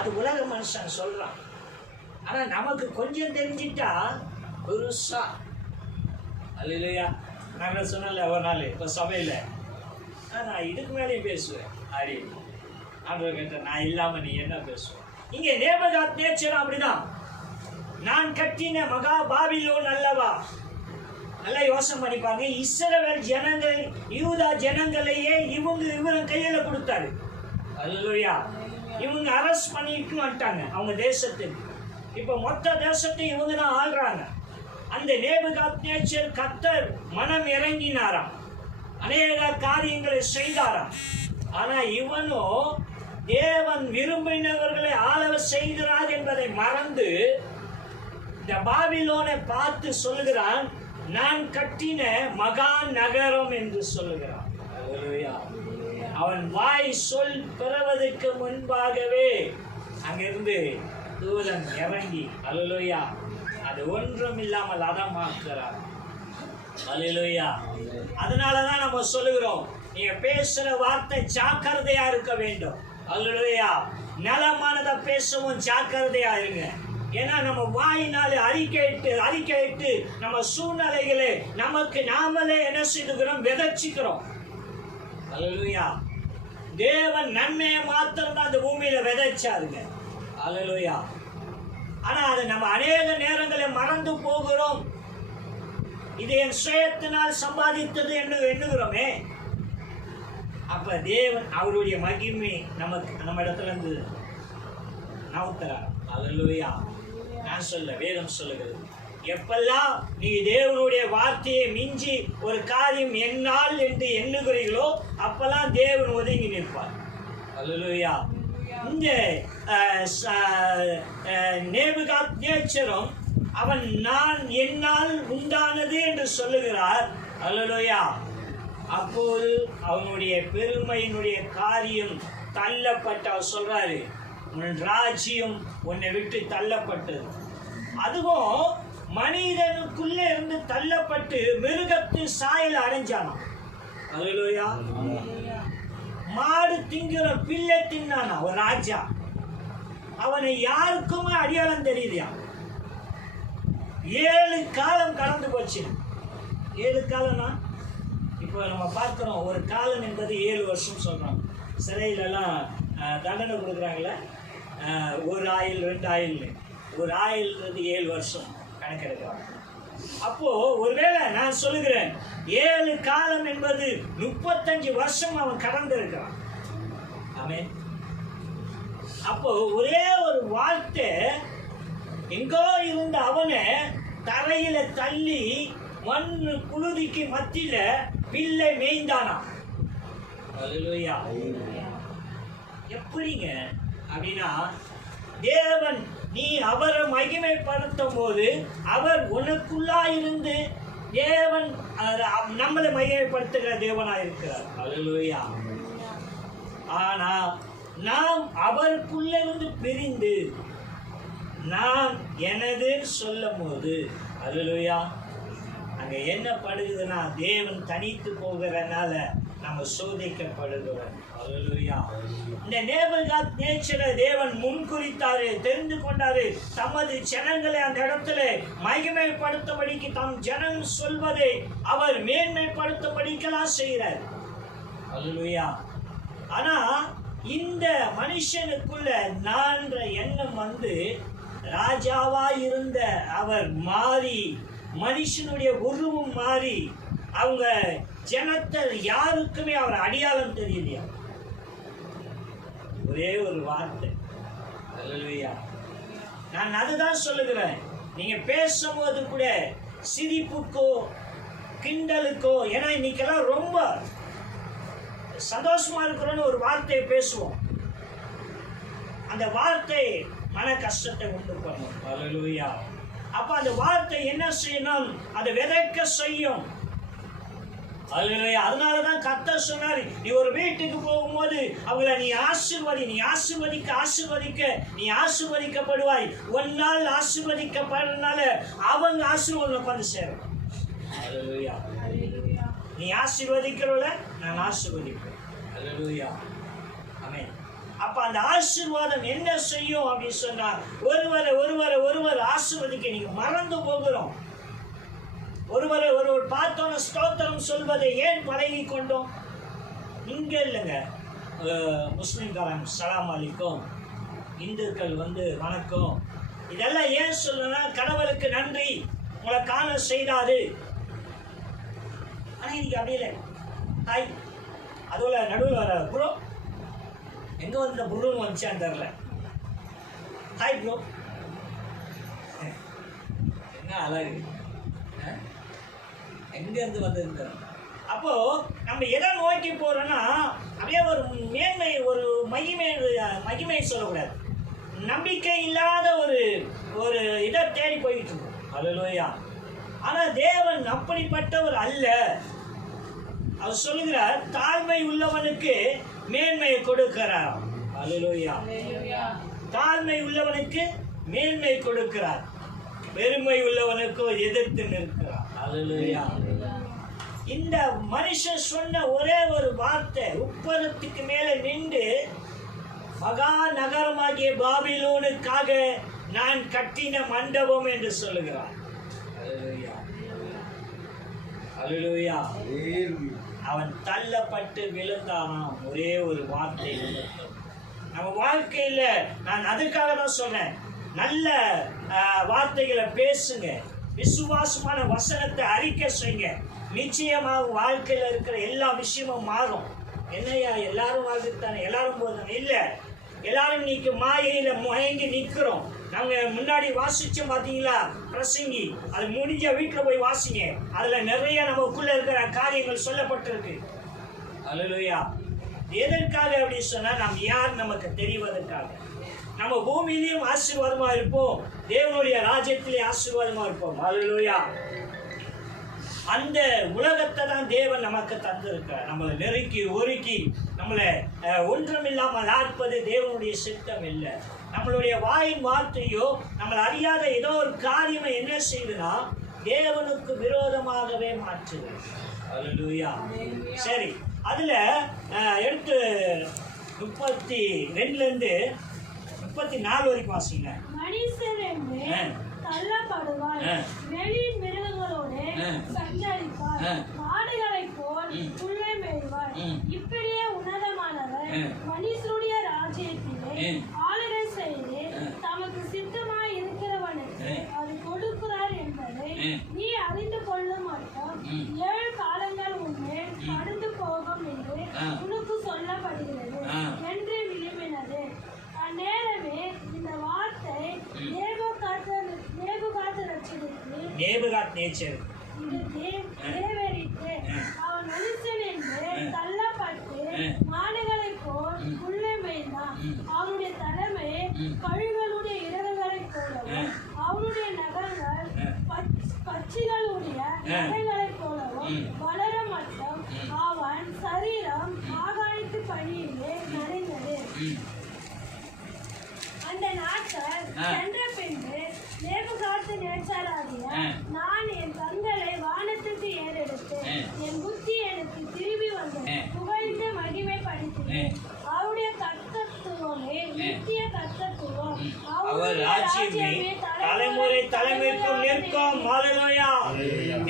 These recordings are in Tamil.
அது உலக மனுஷன் சொல்றான். ஆனா நமக்கு கொஞ்சம் தெரிஞ்சிட்டா பெருசா. அல்லேலூயா. நான் சொன்னல ஒரு நாள் இப்போ சபையில் நான் இதுக்கு மேலேயும் பேசுவேன் அப்படி ஆண்டவர் கேட்ட, நான் இல்லாமல் நீ என்ன பேசுவேன்? இங்கே நேபுகாத்நேச்சர் அப்படிதான். நான் கட்டின மகா பாபிலோன் அல்லவா. நல்லா யோசனை பண்ணிப்பாங்க. இஸ்ரவேல் ஜனங்கள், யூதா ஜனங்களையே இவங்க கையில கொடுத்தாரு. அல்லேலூயா. இவங்க அரெஸ்ட் பண்ணிட்டு வந்துட்டாங்க அவங்க தேசத்துக்கு. இப்ப மொத்த தேசத்தை இவங்க தான் ஆள்றாங்க. அந்த நேபுகாத்நேச்சர் கர்த்தர் மனம் இறங்கினாராம், அநேக காரியங்களை செய்தாராம். ஆனா இவனோ தேவன் விரும்பினவர்களை ஆள செய்கிறார் என்பதை மறந்து இந்த பாபிலோனை பார்த்து சொல்லுகிறான், நான் கட்டின மகா நகரம் என்று சொல்லுகிறான். அவன் வாய் சொல் பெறுவதற்கு முன்பாகவே அங்கிருந்து தூதன் இறங்கி அல்லேலூயா அது ஒன்றும் இல்லாமல் அதமாக்குறார். அல்லேலூயா. அதனாலதான் நம்ம சொல்லுகிறோம், நீங்க பேசுற வார்த்தை ஜாக்கிரதையா இருக்க வேண்டும். அல்லேலூயா. நலமானதை பேசவும் ஜாக்கிரதையா இருங்க. ஏன்னா நம்ம வாயினாலே அறிக்கையிட்டு நம்ம சூழ்நிலைகளை நமக்கு நாமளே என்ன செய்துக்கிறோம், விதைச்சுக்கிறோம். அல்லேலூயா. தேவன் நன்மையை மாத்திரம் தான் அந்த பூமியில விதைச்சாருங்க. அல்லேலூயா. ஆனா அதை நம்ம அநேக நேரங்களில் மறந்து போகிறோம். இது என் சுயத்தினால் சம்பாதித்தது என்று எண்ணுகிறோமே. அப்ப தேவன் அவருடைய மகிமை நமக்கு நம்ம இடத்துல இருந்து நவுத்துறார். அல்லேலூயா. நான் சொல்ல வேதம் சொல்லுகிறது, எப்பெல்லாம் நீ தேவனுடைய வார்த்தையை மிஞ்சி ஒரு காரியம் என்னால் என்று எண்ணுகிறீர்களோ அப்பெல்லாம் தேவன் ஒதுங்கி நிற்பார். அல்லேலூயா. இந்த நேபுகாத்நேச்சரும் அவன் நான் என்னால் உண்டானது என்று சொல்லுகிறார். அல்லேலூயா. அப்போது அவனுடைய பெருமையினுடைய காரியம் தள்ளப்பட்ட அவர் சொல்றாரு, உன் ராஜ்யம் உன்னை விட்டு தள்ளப்பட்டது. அதுவும் மனிதனுக்குள்ளே இருந்து தள்ளப்பட்டு மிருகத்து சாயல் அடைஞ்சானாம். அல்லேலூயா. மாடு திங்கிற பிள்ளை தின்னானா ஒரு ராஜா. அவனை யாருக்குமே அடையாளம் தெரியலையா. 7 காலம் கடந்து போச்சு. 7 காலம்னா இப்போ நம்ம பார்க்கிறோம், ஒரு காலம் என்பது 7 வருஷம் சொல்றாங்க. சிறையிலெல்லாம் தண்டனை கொடுக்குறாங்களே, 1 ஆயுள் 2 ஆயுள். ஒரு ஆயுள்ன்றது 7 வருஷம் கணக்கெடுக்கிறாங்க. அப்போ ஒருவேளை நான் சொல்லுகிறேன் 7 காலம் என்பது 35 வருஷம் அவன் கடந்திருக்கிறான். ஆமென். அப்போ ஒரே ஒரு வார்த்தை எங்கோ இருந்த அவனை தரையில தள்ளி மண் புழுதிக்கு மத்தியில பிள்ளை மேய்ந்தானா. அல்லேலூயா. எப்படிங்க அப்படின்னா, தேவன் நீ அவரை மகிமைப்படுத்தும் போது அவர் உனக்குள்ளா இருந்து தேவன் நம்மளை மகிமைப்படுத்துகிற தேவனா இருக்கிறார். அல்லேலூயா. ஆனா நாம் அவருக்குள்ள இருந்து பிரிந்து நான் எனது சொல்லும் போது அல்லேலூயா அங்க என்ன படுகுதுன்னா தேவன் தனித்து போகிறனால நம்ம சோதிக்கப்படுகிறோம். அல்லேலூயா. இந்த நேபுகாத்நேச்சரை தேவன் முன்குறித்தாரு, தெரிந்து கொண்டாரு. தமது ஜனங்களை அந்த இடத்துல மகிமைப்படுத்தபடிக்கு தம் ஜனம் சொல்வதை அவர் மேன்மைப்படுத்தபடிக்கலாம் செய்கிறார். அல்லேலூயா. ஆனா இந்த மனுஷனுக்குள்ள நான்ற எண்ணம் வந்து ராஜாவா இருந்த அவர் மாறி மனுஷனுடைய உருவம் மாறி அவங்க ஜனத்தை யாருக்குமே அவர் அடையாளம் தெரியலையா. ஒரே ஒரு வார்த்தை. அல்லேலூயா. நான் அதுதான் சொல்லுகிறேன். நீங்க பேசும்போது கூட சிரிப்புக்கோ கிண்டலுக்கோ, ஏன்னா இன்னைக்கெல்லாம் ரொம்ப சந்தோஷமா இருக்கிறோன்னு ஒரு வார்த்தையை பேசுவோம். அந்த வார்த்தை மன கஷ்டத்தை உண்டு பண்ணும். அல்லேலூயா. அப்ப அந்த வார்த்தை என்ன செய்யணும், அதை விதைக்க செய்யும். அல்லேலூயா. அதனாலதான் கர்த்தர் சொன்னாரு, நீ ஒரு வீட்டுக்கு போகும்போது அவங்களை நீ ஆசீர்வதிக்கப்படுவாய். ஒன்னால் ஆசீர்வதிக்கப்படுறதுனால அவங்க ஆசீர்வாதம் வந்து சேரும். அல்லேலூயா. நீ ஆசீர்வதிக்கிறவள நான் ஆசீர்வதிப்பேன். அல்லேலூயா. ஆமென். அப்ப அந்த ஆசீர்வாதம் என்ன செய்யும் அப்படின்னு சொன்னா, ஒருவர் ஆசீர்வதிக்க நீங்க மறந்து போகிறோம். ஒருவர் பார்த்தோன்னு ஸ்தோத்திரம் சொல்வதை ஏன் பழகி கொண்டோம்? இங்க இல்லைங்க, முஸ்லிம்காரன் சலாம் அலைக்கும், இந்துக்கள் வணக்கம், இதெல்லாம் ஏன் சொல்லணும்னா கடவுளுக்கு நன்றி உங்களை காண செய்தாரு. ஆனா இன்னைக்கு அப்படி இல்லை. ஹாய், அதுல நடுவில் வர ப்ரோ, எங்க வந்த ப்ரோன்னு வந்துச்சான்னு தெரியல. ஹாய் ப்ரோ, என்ன அழகு, எங்க இருந்து வந்தது. அப்போ நம்ம எதை நோக்கி போறோம்னா, அப்படியே ஒரு மேன்மை, ஒரு மகிமை சொல்லக்கூடாது. நம்பிக்கை இல்லாத ஒரு இதை தேடி போயிட்டு இருக்கோம். அல்லேலூயா. ஆனா தேவன் அப்படிப்பட்டவர் அல்ல. அவர் சொல்லுகிறார், தாழ்மை உள்ளவனுக்கு மேன்மையை கொடுக்கிறார். அல்லேலூயா. தாழ்மை உள்ளவனுக்கு மேன்மை கொடுக்கிறார், பெருமை உள்ளவனுக்கு எதிர்த்து நிற்கிறார். அல்லேலூயா. இந்த மனுஷன் சொன்ன ஒரே ஒரு வார்த்தை, உப்பரத்துக்கு மேல நின்று மகா நகரமாகிய பாபிலோனுக்காக நான் கட்டின மண்டபம் என்று சொல்லுகிறார். அல்லேலூயா. அவன் தள்ளப்பட்டு விழுந்தானாம் ஒரே ஒரு வார்த்தை. நம்ம வாழ்க்கையில நான் அதுக்காக தான் சொன்னேன், நல்ல வார்த்தைகளை பேசுங்க, விசுவாசமான வசனத்தை அறிக்கை செய்யுங்க, நிச்சயமாக வாழ்க்கையில இருக்கிற எல்லா விஷயமும் மாறும். என்னையா எல்லாரும் வாழ்ந்துட்டானே, எல்லாரும் போதும் இல்ல, எல்லாரும் இன்னைக்கு மாயையில மயங்கி நிக்கிறோம். நாங்க முன்னாடி வாசிச்சோம் பாத்தீங்களா பிரசங்கி, அது முடிஞ்ச வீட்டுல போய் வாசிங்க, அதுல நிறைய நமக்குள்ள இருக்கிற காரியங்கள் சொல்லப்பட்டிருக்கு. அல்லேலூயா. எதற்காக அப்படி சொன்னா, நாம் யார் நமக்கு தெரிவதற்காக. நம்ம பூமியிலையும் ஆசீர்வாதமா இருப்போம், தேவனுடைய ராஜ்யத்திலே ஆசீர்வாதமா இருப்போம். அல்லேலூயா. அந்த உலகத்தை தான் தேவன் நமக்கு தந்திருக்கிறார். நம்மளை நெருக்கி ஒருக்கி நம்மளை ஒன்றுமில்லாமல் ஆட்பது தேவனுடைய சித்தம் இல்லை. நம்மளுடைய வாயின் வார்த்தையோ நம்மளை அறியாத ஏதோ ஒரு காரியமை என்ன செய்யுதுன்னா தேவனுக்கு விரோதமாகவே மாற்றுது. அல்லேலூயா. சரி, அதுல எடுத்து 32 34 வரைக்கும் வாசிங்க. தள்ளப்படுவார், வெளி மிருகங்களோடு சஞ்சரிப்பார், மாடுகளைப் போல் புல்லை மேய்வார். இப்படியே உன்னதமானவர் மனுஷருடைய ராஜ்யத்திலே ஆளுகை செய்து தமக்கு சித்தமாய் இருக்கிறவனுக்கு அது கொடுக்கிறார் என்பதை நீ அறிந்து கொள்ள மாட்டோம். 7 காலங்கள் உன்மேல் கடந்து போகும் என்று உனக்கு சொல்லப்படுகிறது என்று விரும்பினது. அந்நேரமே இந்த வார்த்தை அவன் மனுஷன் என்று தள்ளப்பட்டு மாடுகளைப் போல் புல்லை மேய்ந்தான். அவனுடைய தலைமை கழுகளுடைய இறகுகளைப் போலவும் அவனுடைய நகங்கள் பட்சிகளுடைய நகைகளைப் போலவும் வளர மட்டும் அவன் சரீரம் ஆகாயத்து பணியிலே நனைந்தது. அந்த நாட்கள் சென்ற பின்பு நேபுகாத்நேச்சாராகிய நான் என் கண்களை வானத்துக்கு ஏறெடுத்து என் புத்தி எனக்கு திரும்பி வந்தது, புகழ்ந்து மகிமைப்படுத்தினேன். அவருடைய கர்த்தத்துவமே நித்திய கர்த்தத்துவம், அவர் ராஜ்யமே தலைமுறை தலைமுறைக்கும் நிற்கும். அல்லேலூயா.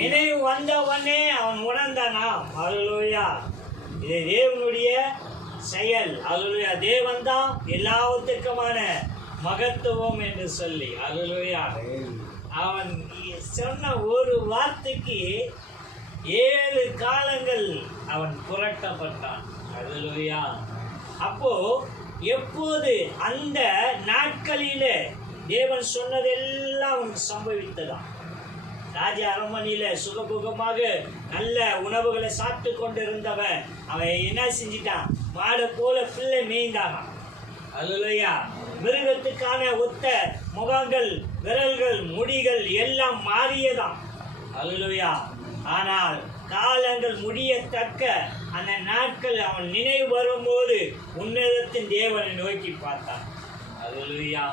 நினைவு வந்தவனே அவன் உணர்ந்தானா. அல்லேலூயா. இது தேவனுடைய செயல். அல்லேலூயா. தேவன் தான் எல்லாத்துக்குமான மகத்துவம் என்று சொல்லி. அல்லேலூயா. அவன் சொன்ன ஒரு வார்த்தைக்கு 7 காலங்கள் அவன் புரட்டப்பட்டான். அல்லேலூயா. அப்போ எப்போது அந்த நாட்களிலே தேவன் சொன்னதெல்லாம் அவனுக்கு சம்பவித்ததான். ராஜ அரண்மனையில சுகபுகமாக நல்ல உணவுகளை சாப்பிட்டு கொண்டிருந்தவன் அவன் என்ன செஞ்சிட்டான், மாடு போல பிள்ளை மேய்ந்தானான். அல்லேலூயா. மிருகத்துக்கான ஒத்த முகங்கள், விரல்கள், முடிகள் எல்லாம் மாறியதான். அல்லேலூயா. ஆனால் காலங்கள் முடியத்தக்க அந்த நாட்கள் அவன் நினைவு வரும்போது உன்னதத்தின் தேவனை நோக்கி பார்த்தான். அல்லேலூயா.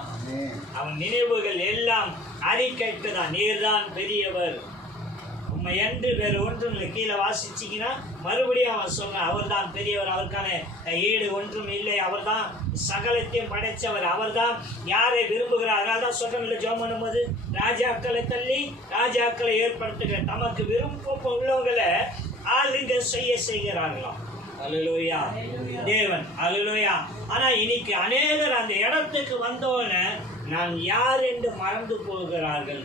அவன் நினைவுகள் எல்லாம் அறிக்கைக்குதான், நீர்தான் பெரியவர், உம்மை என்று வேறு ஒன்றும் இல்லை. கீழே வாசிச்சிங்கன்னா மறுபடியும் அவன் சொன்னான், அவர் தான் பெரியவர், அவருக்கான ஈடு ஒன்றும் இல்லை, அவர் தான் சகலத்தையும் படைத்தவர், அவர் தான் யாரை விரும்புகிறார். அதனால தான் சொல்றோம்ல, ஜெபம் பண்ணும்போது ராஜாக்களை தள்ளி ராஜாக்களை ஏற்படுத்துகிற தமக்கு விருப்பம் உள்ளவங்களை ஆளுங்க செய்கிறார்களாம். அல்லேலூயா தேவன், அல்லேலூயா. ஆனா இன்னைக்கு அநேகர் அந்த இடத்துக்கு வந்தோன்னு நான் யார் என்று மறந்து போகிறார்கள்.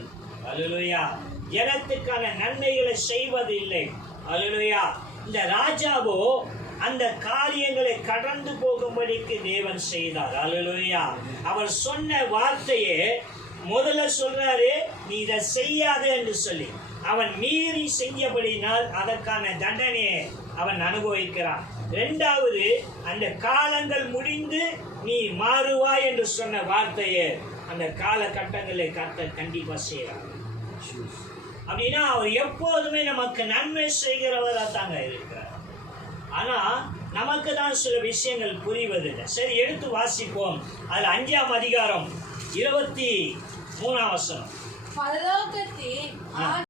அல்லேலூயா. ஜனத்துக்கான நன்மைகளை செய்வது இல்லை. அல்லேலூயா. இந்த ராஜாவோ அந்த காரியங்களை கடந்து போகும்படிக்கு தேவன் செய்தார். அல்லேலூயா. அவர் சொன்ன வார்த்தையே முதல்ல சொல்றாரு, நீ இதை செய்யாத என்று சொல்லி. அவன் மீறி செஞ்சபடினால் அதற்கான தண்டனையை அவன் அனுபவிக்கிறான். இரண்டாவது, அந்த காலங்கள் முடிந்து நீ மாறுவாய் என்று சொன்ன வார்த்தையை அந்த காலகட்டங்களை கர்த்தர் கண்டிப்பா செய்யறார். அப்படின்னா அவர் எப்போதுமே நமக்கு நன்மை செய்கிறவரா தாங்க இருக்கிறார். ஆனா நமக்கு தான் சில விஷயங்கள் புரிவதில்லை. சரி, எடுத்து வாசிப்போம். அது 5ஆம் அதிகாரம் 23ஆம் வசனம். பரலோகத்தில்